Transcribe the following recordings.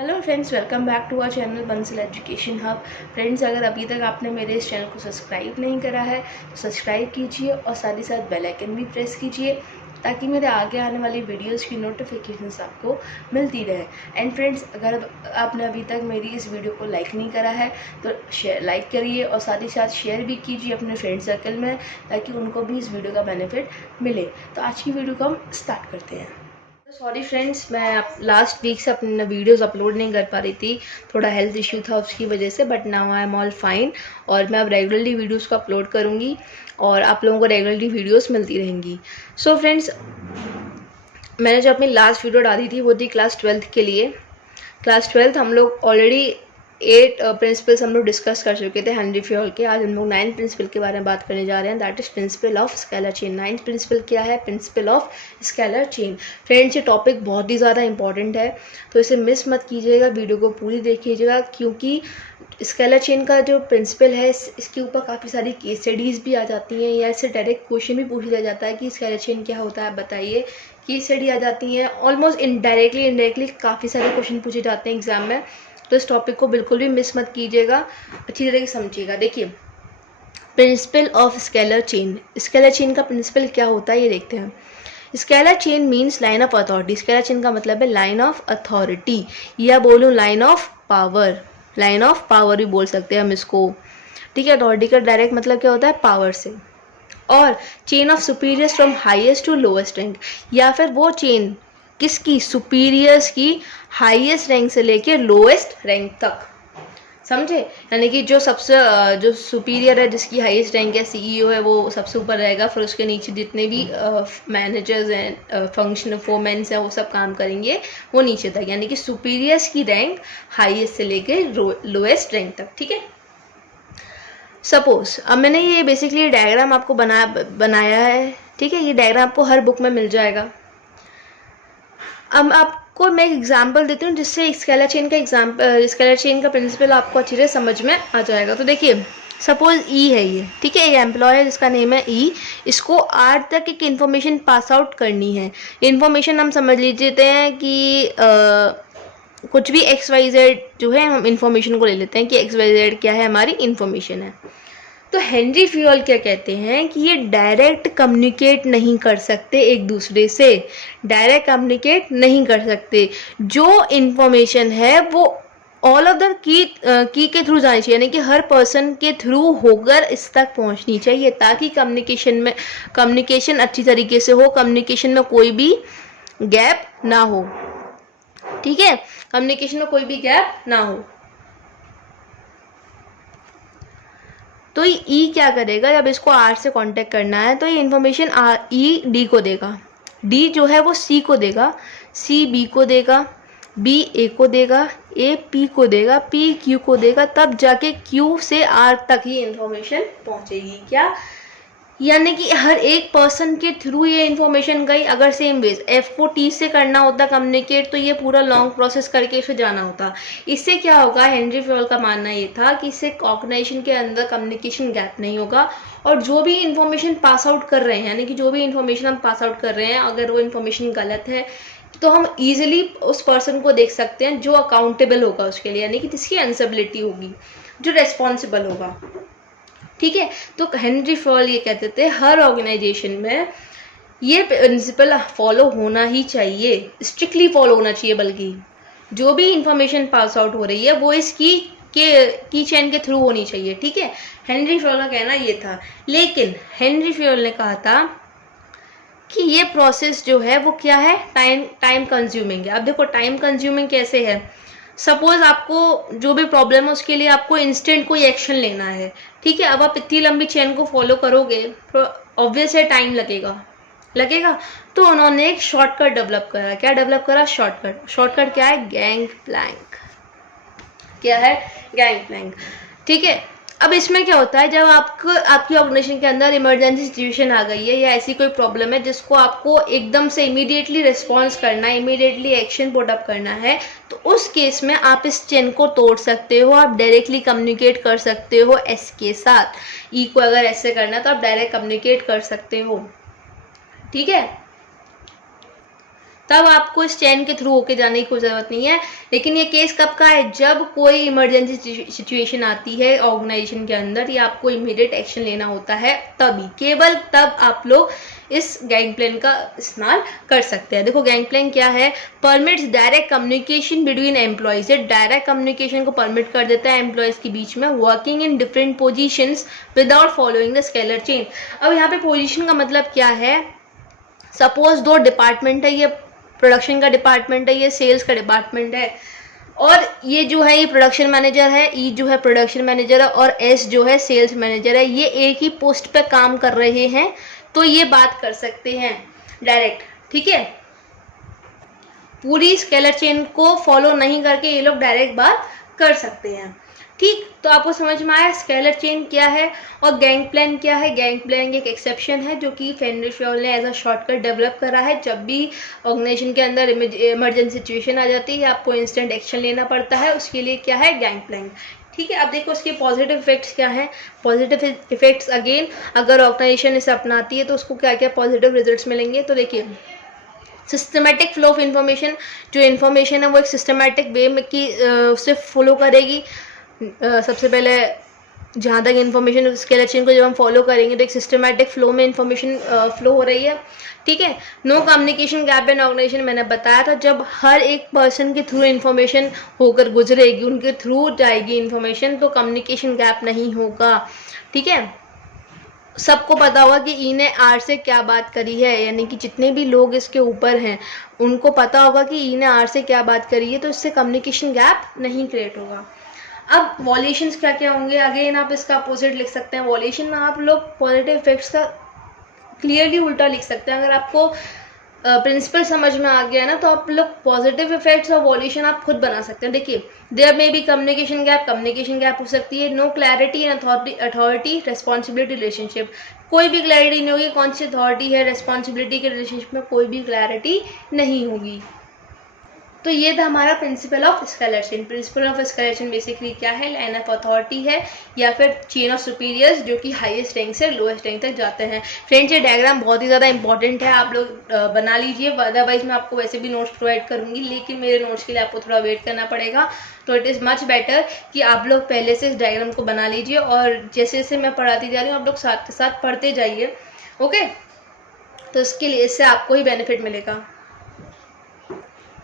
Hello friends, welcome back to our channel Bansal education hub. Friends, अगर अभी तक आपने मेरे इस चैनल को सब्सक्राइब नहीं करा है तो सब्सक्राइब कीजिए और साथ ही साथ बेल आइकन भी प्रेस कीजिए ताकि मेरे आगे आने वाली वीडियोस की नोटिफिकेशंस आपको मिलती रहे। एंड फ्रेंड्स, अगर आपने अभी तक मेरी इस वीडियो को लाइक नहीं करा है तो लाइक करिए और साथ ही साथ शेयर भी कीजिए अपने फ्रेंड सर्कल में ताकि उनको भी इस वीडियो का बेनिफिट मिले। तो आज की वीडियो को हम स्टार्ट करते हैं। सॉरी फ्रेंड्स, मैं लास्ट वीक से अपने वीडियोस अपलोड नहीं कर पा रही थी, थोड़ा हेल्थ इश्यू था उसकी वजह से। But now I am all fine और मैं अब रेगुलरली वीडियोस को अपलोड करूँगी और आप लोगों को रेगुलरली वीडियोस मिलती रहेंगी। सो फ्रेंड्स, मैंने जो अपनी लास्ट वीडियो डाली थी वो थी क्लास 12th के लिए। क्लास 12th हम लोग ऑलरेडी 8 प्रिंसिपल्स हम लोग डिस्कस कर चुके थे हेनरी फ्योल के। आज हम लोग 9th प्रिंसिपल के बारे में बात करने जा रहे हैं, that is principle of scalar chain. 9th principle क्या है? Principle of scalar chain. Friends, ये टॉपिक बहुत ही ज़्यादा इंपॉर्टेंट है तो इसे मिस मत कीजिएगा, वीडियो को पूरी देखिएगा क्योंकि स्केलर चेन का जो प्रिंसिपल है इसके ऊपर काफ़ी सारी केस स्टडीज़ भी आ जाती हैं या इससे डायरेक्ट क्वेश्चन भी पूछ लिया जाता है कि स्केलर चेन क्या होता है बताइए। केस स्टडी आ जाती हैं, ऑलमोस्ट इनडायरेक्टली काफ़ी सारे क्वेश्चन पूछे जाते हैं एग्जाम में। तो इस टॉपिक को बिल्कुल भी मिस मत कीजिएगा, अच्छी तरीके से समझिएगा। देखिए, principal of scalar chain. Scalar chain का प्रिंसिपल क्या होता है ये देखते हैं। Scalar chain means line of authority. Scalar chain का मतलब है लाइन ऑफ अथॉरिटी या बोलूँ line of power. Line of power भी बोल सकते हैं हम इसको, ठीक है। अथॉरिटी का डायरेक्ट मतलब क्या होता है? पावर से। और chain of superiors from highest to lowest rank, या फिर वो चेन किसकी? सुपीरियर्स की, हाईएस्ट रैंक से लेके लोएस्ट रैंक तक, समझे? यानी कि जो सबसे जो सुपीरियर है, जिसकी हाईएस्ट रैंक है, सीईओ है, वो सबसे ऊपर रहेगा। फिर उसके नीचे जितने भी मैनेजर्स हैं, फंक्शनल फोरमैन्स हैं, वो सब काम करेंगे वो नीचे तक। यानी कि सुपीरियर्स की रैंक हाईएस्ट से लेके लोएस्ट रैंक तक, ठीक है। सपोज अब मैंने ये बेसिकली डायग्राम आपको बनाया है, ठीक है। ये डायग्राम आपको हर बुक में मिल जाएगा। अब आपको मैं एक एग्जांपल देती हूँ जिससे स्केलर चेन का प्रिंसिपल आपको अच्छी तरह समझ में आ जाएगा। तो देखिए, सपोज ई है ये, ठीक है। ये एम्प्लॉय है जिसका नेम है ई। इसको आर तक एक इन्फॉर्मेशन पास आउट करनी है। इन्फॉर्मेशन हम समझ लीजिए हैं कि कुछ भी XYZ जो है, हम इन्फॉर्मेशन को ले लेते हैं कि XYZ क्या है, हमारी इन्फॉर्मेशन है। तो हेनरी फ्यूल क्या कहते हैं कि ये डायरेक्ट कम्युनिकेट नहीं कर सकते एक दूसरे से, डायरेक्ट कम्युनिकेट नहीं कर सकते। जो इन्फॉर्मेशन है वो ऑल ऑफ द की के थ्रू जानी चाहिए, यानी कि हर पर्सन के थ्रू होकर इस तक पहुंचनी चाहिए ताकि कम्युनिकेशन अच्छी तरीके से हो, कम्युनिकेशन में कोई भी गैप ना हो, ठीक है। कम्युनिकेशन में कोई भी गैप ना हो। तो ये ई क्या करेगा? जब इसको आर से कांटेक्ट करना है तो ये इन्फॉर्मेशन ई डी को देगा, डी जो है वो सी को देगा, सी बी को देगा, बी ए को देगा, ए पी को देगा, पी क्यू को देगा, तब जाके क्यू से आर तक ही इन्फॉर्मेशन पहुंचेगी। क्या? यानी कि हर एक पर्सन के थ्रू ये इन्फॉर्मेशन गई। अगर सेम वेज एफ को टी से करना होता कम्युनिकेट तो ये पूरा लॉन्ग प्रोसेस करके फिर जाना होता। इससे क्या होगा? हेनरी फ्योल का मानना ये था कि इससे ऑर्गेनाइजेशन के अंदर कम्युनिकेशन गैप नहीं होगा और जो भी इन्फॉर्मेशन पास आउट कर रहे हैं, यानी कि जो भी इन्फॉर्मेशन हम पास आउट कर रहे हैं, अगर वो इन्फॉर्मेशन गलत है तो हम ईजिली उस पर्सन को देख सकते हैं जो अकाउंटेबल होगा उसके लिए, यानी कि जिसकी आंसरेबिलिटी होगी, जो रेस्पॉन्सिबल होगा, ठीक है। तो हेनरी फ्योल ये कहते थे हर ऑर्गेनाइजेशन में ये प्रिंसिपल फॉलो होना ही चाहिए, स्ट्रिक्टली फॉलो होना चाहिए। बल्कि जो भी इंफॉर्मेशन पास आउट हो रही है वो इस की चेन के थ्रू होनी चाहिए, ठीक है। हेनरी फ्योल का कहना ये था। लेकिन हेनरी फ्योल ने कहा था कि ये प्रोसेस जो है वो क्या है? टाइम कंज्यूमिंग है। अब देखो, टाइम कंज्यूमिंग कैसे है? सपोज आपको जो भी प्रॉब्लम है उसके लिए आपको इंस्टेंट कोई एक्शन लेना है, ठीक है। अब आप इतनी लंबी चेन को फॉलो करोगे तो ऑब्वियस है टाइम लगेगा। तो उन्होंने एक शॉर्टकट डेवलप करा। क्या डेवलप करा? शॉर्टकट क्या है? Gang plank. क्या है? गैंग प्लैंक, ठीक है। अब इसमें क्या होता है, जब आपकी ऑर्गेनाइजेशन के अंदर इमरजेंसी सिचुएशन आ गई है या ऐसी कोई प्रॉब्लम है जिसको आपको एकदम से इमीडिएटली रिस्पॉन्स करना है, इमीडिएटली एक्शन पुट अप करना है, तो उस केस में आप इस चेन को तोड़ सकते हो। आप डायरेक्टली कम्युनिकेट कर सकते हो एस के साथ। ई को अगर ऐसे करना है तो आप डायरेक्ट कम्युनिकेट कर सकते हो, ठीक है। तब आपको इस चेन के थ्रू होके जाने की कोई ज़रूरत नहीं है। लेकिन ये केस कब का है, जब कोई इमरजेंसी सिचुएशन आती है ऑर्गेनाइजेशन के अंदर या आपको इमीडिएट एक्शन लेना होता है, तभी, केवल तब आप लोग इस गैंग प्लान का इस्तेमाल कर सकते हैं। देखो गैंग प्लान क्या है, permits direct communication between employees. ये डायरेक्ट कम्युनिकेशन को परमिट कर देता है एम्प्लॉयज के बीच में, working in different positions without following the scalar chain. अब यहाँ पे पोजीशन का मतलब क्या है, सपोज 2 डिपार्टमेंट है, ये प्रोडक्शन का डिपार्टमेंट है, ये सेल्स का डिपार्टमेंट है, और ये जो है ये प्रोडक्शन मैनेजर है, ई जो है प्रोडक्शन मैनेजर है, और एस जो है सेल्स मैनेजर है। ये एक ही पोस्ट पे काम कर रहे हैं, तो ये बात कर सकते हैं डायरेक्ट, ठीक है। पूरी स्केलर चेन को फॉलो नहीं करके ये लोग डायरेक्ट बात कर सकते हैं, ठीक। तो आपको समझ में आया स्केलर चेन क्या है और गैंग प्लान क्या है। गैंग प्लान एक एक्सेप्शन है जो कि फेडरल फ्यूल ने एज अ शॉर्टकट डेवलप करा है। जब भी ऑर्गेनाइजेशन के अंदर इमरजेंसी सिचुएशन आ जाती है, आपको इंस्टेंट एक्शन लेना पड़ता है, उसके लिए क्या है, गैंग प्लान, ठीक है। अब देखो इसके पॉजिटिव इफेक्ट्स क्या हैं। पॉजिटिव इफेक्ट्स अगेन, अगर ऑर्गेनाइजेशन इसे अपनाती है तो उसको क्या क्या पॉजिटिव रिजल्ट्स मिलेंगे। तो देखिए, सिस्टमेटिक फ्लो ऑफ इन्फॉर्मेशन, जो इन्फॉर्मेशन है वो एक सिस्टमेटिक वे में की उससे फॉलो करेगी। सबसे पहले जहाँ तक इन्फॉर्मेशन स्केलर चेन को जब हम फॉलो करेंगे तो एक सिस्टमेटिक फ्लो में इन्फॉर्मेशन फ्लो हो रही है, ठीक है। No communication gap in organisation, मैंने बताया था, जब हर एक पर्सन के थ्रू इन्फॉर्मेशन होकर गुजरेगी, उनके थ्रू जाएगी इन्फॉर्मेशन, तो कम्युनिकेशन गैप नहीं होगा, ठीक है। सबको पता होगा कि ई ने आर से क्या बात करी है, यानी कि जितने भी लोग इसके ऊपर हैं उनको पता होगा कि ई ने आर से क्या बात करी है, तो इससे कम्युनिकेशन गैप नहीं क्रिएट होगा। अब वॉल्यूशंस क्या क्या होंगे, अगेन आप इसका अपोजिट लिख सकते हैं। वॉल्यूशन में आप लोग पॉजिटिव इफेक्ट्स का क्लियरली उल्टा लिख सकते हैं। अगर आपको प्रिंसिपल समझ में आ गया ना, तो आप लोग पॉजिटिव इफेक्ट्स और वॉल्यूशन आप खुद बना सकते हैं। देखिए, देयर में भी कम्युनिकेशन गैप हो सकती है। No clarity and authority responsibility relationship, कोई भी क्लैरिटी नहीं होगी कौन सी अथॉरिटी है, रेस्पॉन्सिबिलिटी के रिलेशनशिप में कोई भी क्लैरिटी नहीं होगी। तो ये था हमारा principal of scalar chain. Principal of scalar chain basically क्या है, लाइन ऑफ अथॉरिटी है या फिर चेन ऑफ सुपीरियर्स जो कि हाईएस्ट रैंक से लोएस्ट रैंक तक जाते हैं। फ्रेंड्स, ये डायग्राम बहुत ही ज़्यादा इंपॉर्टेंट है, आप लोग बना लीजिए, अदरवाइज मैं आपको वैसे भी नोट्स प्रोवाइड करूंगी, लेकिन मेरे नोट्स के लिए आपको थोड़ा वेट करना पड़ेगा। तो इट इज़ मच बेटर कि आप लोग पहले से इस डायग्राम को बना लीजिए और जैसे जैसे मैं पढ़ाती जा रही हूँ आप लोग साथ के साथ पढ़ते जाइए, ओके। तो इसके लिए इससे आपको ही बेनिफिट मिलेगा।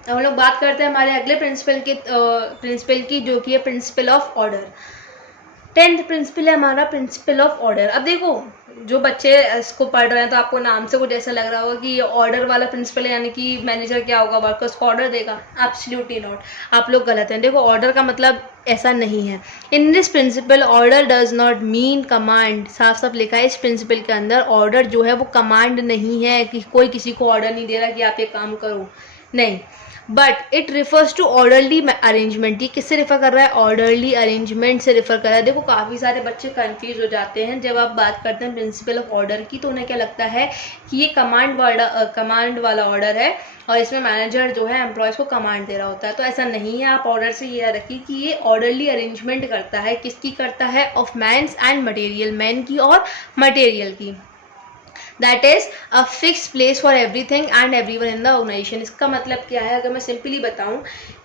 अब हम लोग बात करते हैं हमारे अगले प्रिंसिपल की, जो कि है principle of order. 10th principal है हमारा प्रिंसिपल ऑफ ऑर्डर। अब देखो, जो बच्चे इसको पढ़ रहे हैं तो आपको नाम से कुछ ऐसा लग रहा होगा कि ये ऑर्डर वाला प्रिंसिपल है, यानी कि मैनेजर क्या होगा, वर्कर्स को ऑर्डर देगा। एब्सोल्युटली नॉट, आप लोग गलत हैं। देखो, ऑर्डर का मतलब ऐसा नहीं है। In this principle order does not mean command, साफ साफ लिखा है इस प्रिंसिपल के अंदर, ऑर्डर जो है वो कमांड नहीं है, कि कोई किसी को ऑर्डर नहीं दे रहा कि आप ये काम करो, नहीं। But it refers to orderly arrangement. ये किससे रेफर कर रहा है, ऑर्डरली अरेंजमेंट से रेफर कर रहा है। देखो, काफ़ी सारे बच्चे कंफ्यूज हो जाते हैं जब आप बात करते हैं प्रिंसिपल ऑफ ऑर्डर की, तो उन्हें क्या लगता है कि ये कमांड वाला ऑर्डर है और इसमें मैनेजर जो है एम्प्लॉयज़ को कमांड दे रहा होता है। तो ऐसा नहीं है, आप ऑर्डर से ये याद रखिए कि ये ऑर्डरली अरेंजमेंट करता है। किसकी करता है, of mans and material, man की और मटेरियल की। That is a fix place for everything and everyone in the organisation. इसका मतलब क्या है, अगर मैं सिंपली बताऊं,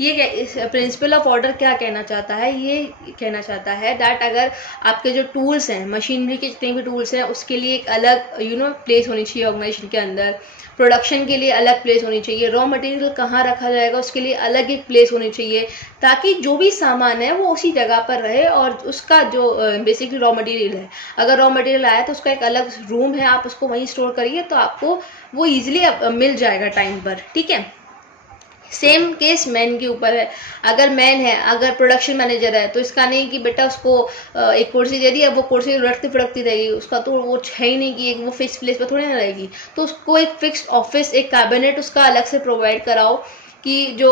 ये प्रिंसिपल ऑफ ऑर्डर क्या कहना चाहता है, ये कहना चाहता है दैट अगर आपके जो टूल्स हैं, मशीनरी के जितने भी टूल्स हैं, उसके लिए एक अलग प्लेस होनी चाहिए ऑर्गेनाइजेशन के अंदर। प्रोडक्शन के लिए अलग प्लेस होनी चाहिए। रॉ मटेरियल कहाँ रखा जाएगा उसके लिए अलग एक प्लेस होनी चाहिए, ताकि जो भी सामान है वो उसी जगह पर रहे। और उसका जो बेसिकली रॉ मटेरियल है, अगर रॉ मटेरियल आया तो उसका एक अलग रूम है, आप उसको वहीं स्टोर करिए तो आपको वो ईजिली मिल जाएगा टाइम पर, ठीक है। सेम केस मैन के ऊपर है। अगर मैन है, अगर प्रोडक्शन मैनेजर है, तो इसका नहीं कि बेटा उसको एक कुर्सी दे दी, अब वो कुर्सी लुढ़कती फुड़कती रहेगी, उसका तो वो है ही नहीं कि वो फिक्स प्लेस पर थोड़ी ना रहेगी। तो उसको एक फिक्स ऑफिस, एक कैबिनेट उसका अलग से प्रोवाइड कराओ, कि जो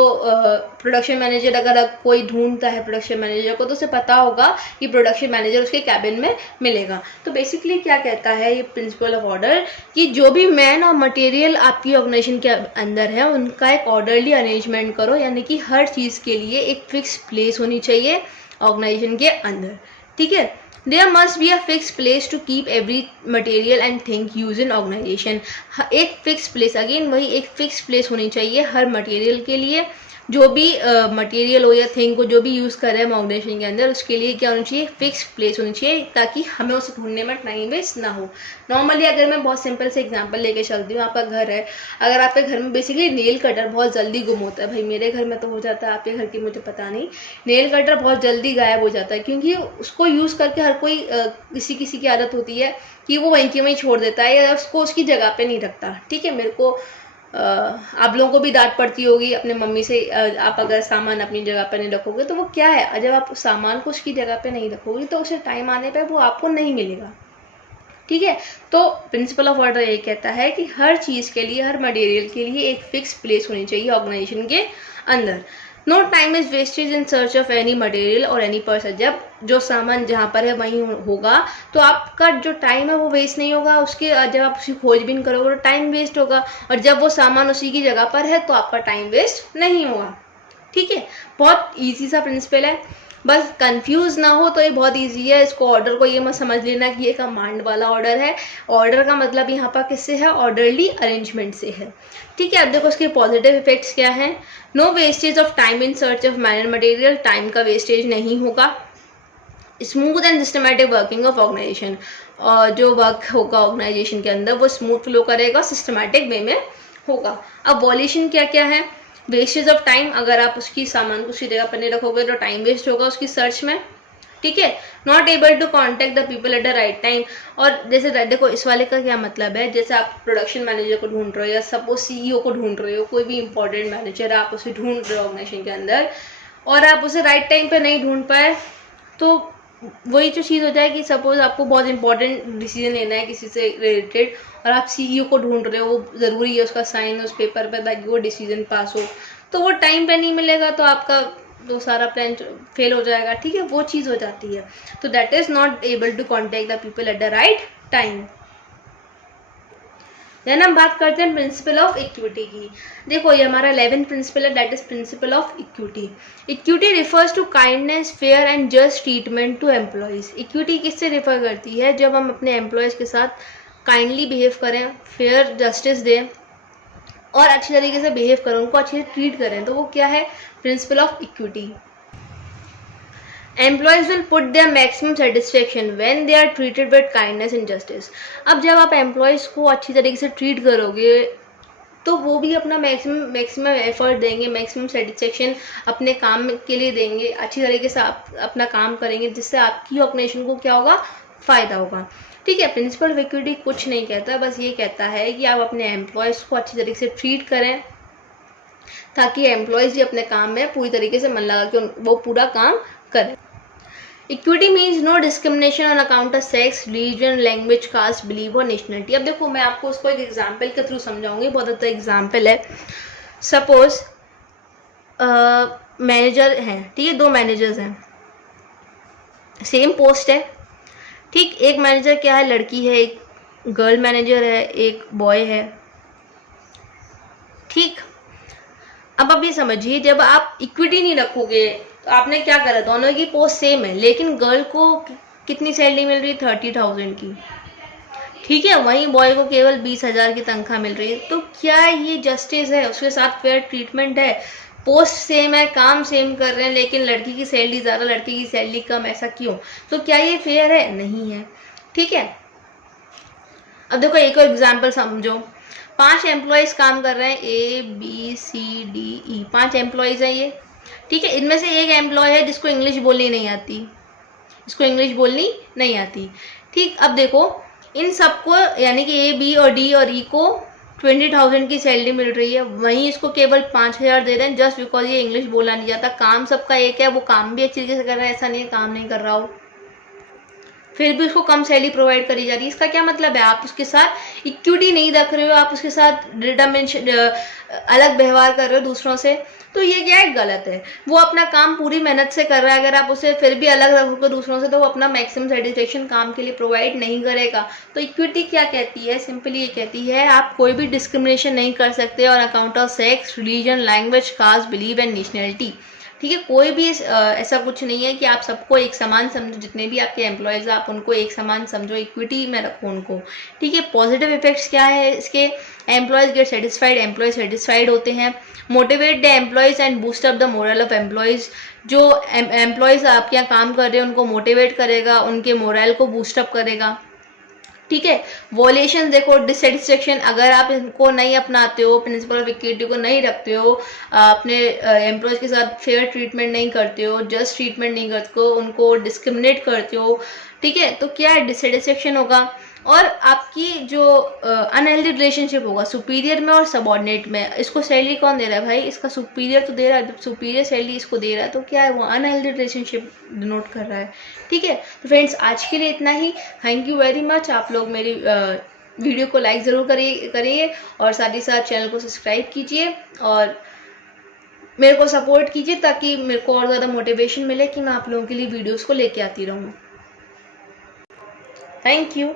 प्रोडक्शन मैनेजर अगर कोई ढूंढता है प्रोडक्शन मैनेजर को, तो उसे पता होगा कि प्रोडक्शन मैनेजर उसके कैबिन में मिलेगा। तो बेसिकली क्या कहता है ये प्रिंसिपल ऑफ ऑर्डर, कि जो भी मैन और मटेरियल आपकी ऑर्गेनाइजेशन के अंदर है उनका एक ऑर्डरली अरेंजमेंट करो, यानी कि हर चीज़ के लिए एक फिक्स प्लेस होनी चाहिए ऑर्गेनाइजेशन के अंदर, ठीक है। There must be a fix place to keep every material and thing use in organisation. एक फिक्स प्लेस, अगेन वही एक फिक्स प्लेस होनी चाहिए हर मटेरियल के लिए, जो भी मटेरियल हो या थिंग को जो भी यूज़ कर रहे हैं हम ऑर्गेनाइजेशन के अंदर, उसके लिए क्या होनी चाहिए, फिक्स प्लेस होनी चाहिए, ताकि हमें उसे ढूंढने में टाइम वेस्ट ना हो। नॉर्मली अगर मैं बहुत सिंपल से एग्जांपल लेके चलती हूँ, आपका घर है, अगर आपके घर में बेसिकली नेल कटर बहुत जल्दी गुम होता है, भाई मेरे घर में तो हो जाता है, आपके घर की मुझे पता नहीं, नेल कटर बहुत जल्दी गायब हो जाता है, क्योंकि उसको यूज़ करके हर कोई किसी किसी की आदत होती है कि वो वहीं की वहीं छोड़ देता है या उसको उसकी जगह पे नहीं रखता। ठीक है, मेरे को आप लोगों को भी डांट पड़ती होगी अपने मम्मी से, आप अगर सामान अपनी जगह पर नहीं रखोगे तो वो क्या है, जब आप सामान को उसकी जगह पे नहीं रखोगे तो उसे टाइम आने पे वो आपको नहीं मिलेगा। ठीक है, तो प्रिंसिपल ऑफ ऑर्डर ये कहता है कि हर चीज़ के लिए, हर मटेरियल के लिए एक फिक्स प्लेस होनी चाहिए ऑर्गेनाइजेशन के अंदर। No time is wastage in search of any material और एनी पर्सन। जब जो सामान जहाँ पर है वहीं होगा तो आपका जो टाइम है वो वेस्ट नहीं होगा, उसके जब आप उसकी खोजबीन करोगे तो टाइम वेस्ट होगा, और जब वो सामान उसी की जगह पर है तो आपका टाइम वेस्ट नहीं होगा। ठीक है, बहुत ईजी सा प्रिंसिपल है, बस कंफ्यूज ना हो तो ये बहुत इजी है। इसको ऑर्डर को ये मत समझ लेना कि ये कमांड वाला ऑर्डर है, ऑर्डर का मतलब यहाँ पर किससे है, ऑर्डरली अरेंजमेंट से है। ठीक है, अब देखो इसके पॉजिटिव इफेक्ट्स क्या हैं। No wastage of time in search of man and material, time का वेस्टेज नहीं होगा। Smooth and systematic working of organization, और जो वर्क होगा ऑर्गेनाइजेशन के अंदर वो स्मूथ फ्लो करेगा, सिस्टमेटिक वे में होगा। अब वॉल्यूशन क्या क्या है, वेस्टेज ऑफ टाइम, अगर आप उसकी सामान को उसकी जगह पर नहीं रखोगे तो टाइम वेस्ट होगा उसकी सर्च में। ठीक है, not able to contact the people at the right time, और जैसे देखो इस वाले का क्या मतलब है, जैसे आप प्रोडक्शन मैनेजर को ढूंढ रहे हो या सपोज सीईओ को ढूंढ रहे हो, कोई भी इंपॉर्टेंट मैनेजर आप उसे ढूंढ रहे हो ऑर्गेनाइजेशन के अंदर और आप उसे राइट टाइम पे नहीं ढूंढ पाए, तो वही जो चीज़ हो जाए कि सपोज आपको बहुत इंपॉर्टेंट डिसीजन लेना है किसी से रिलेटेड और आप सीईओ को ढूंढ रहे हो, वो ज़रूरी है उसका साइन उस पेपर पे ताकि वो डिसीजन पास हो, तो वो टाइम पे नहीं मिलेगा तो आपका तो सारा प्लान फेल हो जाएगा। ठीक है, वो चीज़ हो जाती है, तो that is not able to contact the people at the right time. Then हम बात करते हैं प्रिंसिपल ऑफ इक्विटी की। देखो ये हमारा 11th प्रिंसिपल है, that is principle of equity. Equity refers to kindness, fair and just treatment to employees. Equity किससे रिफर करती है, जब हम अपने एम्प्लॉयज के साथ काइंडली बिहेव करें, फेयर जस्टिस दें और अच्छी तरीके से बिहेव करें, उनको अच्छे से ट्रीट करें, तो वो क्या है, principle of equity. Employees will put their maximum satisfaction when they are treated with kindness and justice. अब जब आप एम्प्लॉयज को अच्छी तरीके से ट्रीट करोगे तो वो भी अपना मैक्सिमम एफर्ट देंगे, मैक्सिमम सेटिस्फेक्शन अपने काम के लिए देंगे, अच्छी तरीके से आप अपना काम करेंगे, जिससे आपकी ऑर्गेनाइजेशन को क्या होगा, फ़ायदा होगा। ठीक है, प्रिंसिपल ऑफ इक्विटी कुछ नहीं कहता, बस ये कहता है कि आप अपने एम्प्लॉयज़ को अच्छी तरीके से ट्रीट करें ताकि एम्प्लॉयज़ भी अपने काम में पूरी तरीके से मन लगा के वो पूरा काम करें। Equity means no discrimination on account of sex, religion, language, caste, believe और नेशनलिटी। अब देखो मैं आपको उसको एक एग्जाम्पल के थ्रू समझाऊंगी, बहुत अच्छा एग्जाम्पल है। सपोज मैनेजर हैं, ठीक है, 2 मैनेजर्स हैं, सेम पोस्ट है। ठीक, एक मैनेजर क्या है, लड़की है, एक गर्ल मैनेजर है, एक बॉय है। ठीक, अब आप ये समझिए, जब आप इक्विटी नहीं रखोगे तो आपने क्या करा, दोनों की पोस्ट सेम है लेकिन गर्ल को कितनी सैलरी मिल रही है, 30,000 की। ठीक है, वहीं बॉय को केवल 20,000 की तनख्वाह मिल रही है, तो क्या ये जस्टिस है, उसके साथ फेयर ट्रीटमेंट है? पोस्ट सेम है, काम सेम कर रहे हैं, लेकिन लड़की की सैलरी ज़्यादा, लड़की की सैलरी कम, ऐसा क्यों? तो क्या ये फेयर है? नहीं है। ठीक है, अब देखो एक और एग्जाम्पल समझो। 5 एम्प्लॉयज़ काम कर रहे हैं, A B C D E, 5 employees हैं ये। ठीक है, इनमें से एक एम्प्लॉय है जिसको इंग्लिश बोलनी नहीं आती, इसको इंग्लिश बोलनी नहीं आती। ठीक, अब देखो इन सबको यानी कि A B और D और E को 20,000 की सैलरी मिल रही है, वहीं इसको केवल 5,000 दे रहे हैं जस्ट बिकॉज ये इंग्लिश बोलना नहीं जाता। काम सबका एक है, वो काम भी अच्छी तरीके से कर रहा है, ऐसा नहीं है काम नहीं कर रहा हो, फिर भी उसको कम सैलरी प्रोवाइड करी जा रही है। इसका क्या मतलब है, आप उसके साथ इक्विटी नहीं रख रहे हो, आप उसके साथ डिटरमिनेशन अलग व्यवहार कर रहे हो दूसरों से, तो ये क्या है, गलत है। वो अपना काम पूरी मेहनत से कर रहा है, अगर आप उसे फिर भी अलग रखोगे दूसरों से तो वो अपना मैक्सिमम सेटिस्फेक्शन काम के लिए प्रोवाइड नहीं करेगा। तो इक्विटी क्या कहती है, सिंपली ये कहती है आप कोई भी डिस्क्रिमिनेशन नहीं कर सकते और account of sex, religion, language, caste, believe and nationality. ठीक है, कोई भी ऐसा कुछ नहीं है कि आप सबको एक समान समझो, जितने भी आपके एम्प्लॉयज़ आप उनको एक समान समझो, इक्विटी में रखो उनको। ठीक है, पॉजिटिव इफेक्ट्स क्या है इसके? Employees gate satisfied, employees satisfied होते हैं। Motivate the employees and boost up the moral of employees, जो एम्प्लॉयज़ आपके यहाँ काम कर रहे हैं उनको मोटिवेट करेगा, उनके मोरल को बूस्टअप करेगा। ठीक है, वॉलेशन देखो, डिससेटिस्फेक्शन, अगर आप इनको नहीं अपनाते हो, प्रिंसिपल ऑफ इक्विटी को नहीं रखते हो, अपने एम्प्लॉयज़ के साथ फेयर ट्रीटमेंट नहीं करते हो, जस्ट ट्रीटमेंट नहीं करते हो, उनको डिस्क्रिमिनेट करते हो, ठीक है, तो क्या है, डिससेटिस्फेक्शन होगा। और आपकी जो अनहेल्दी रिलेशनशिप होगा सुपीरियर में और सबॉर्डिनेट में। इसको सैलरी कौन दे रहा है भाई? इसका सुपीरियर तो दे रहा है, जब सुपीरियर सैलरी इसको दे रहा है तो क्या है, वो अनहेल्दी रिलेशनशिप डिनोट कर रहा है। ठीक है, तो फ्रेंड्स आज के लिए इतना ही। Thank you very much. आप लोग मेरी वीडियो को लाइक ज़रूर करिए और साथ ही साथ चैनल को सब्सक्राइब कीजिए और मेरे को सपोर्ट कीजिए, ताकि मेरे को और ज़्यादा मोटिवेशन मिले कि मैं आप लोगों के लिए वीडियोज़ को लेके आती रहूँ। Thank you.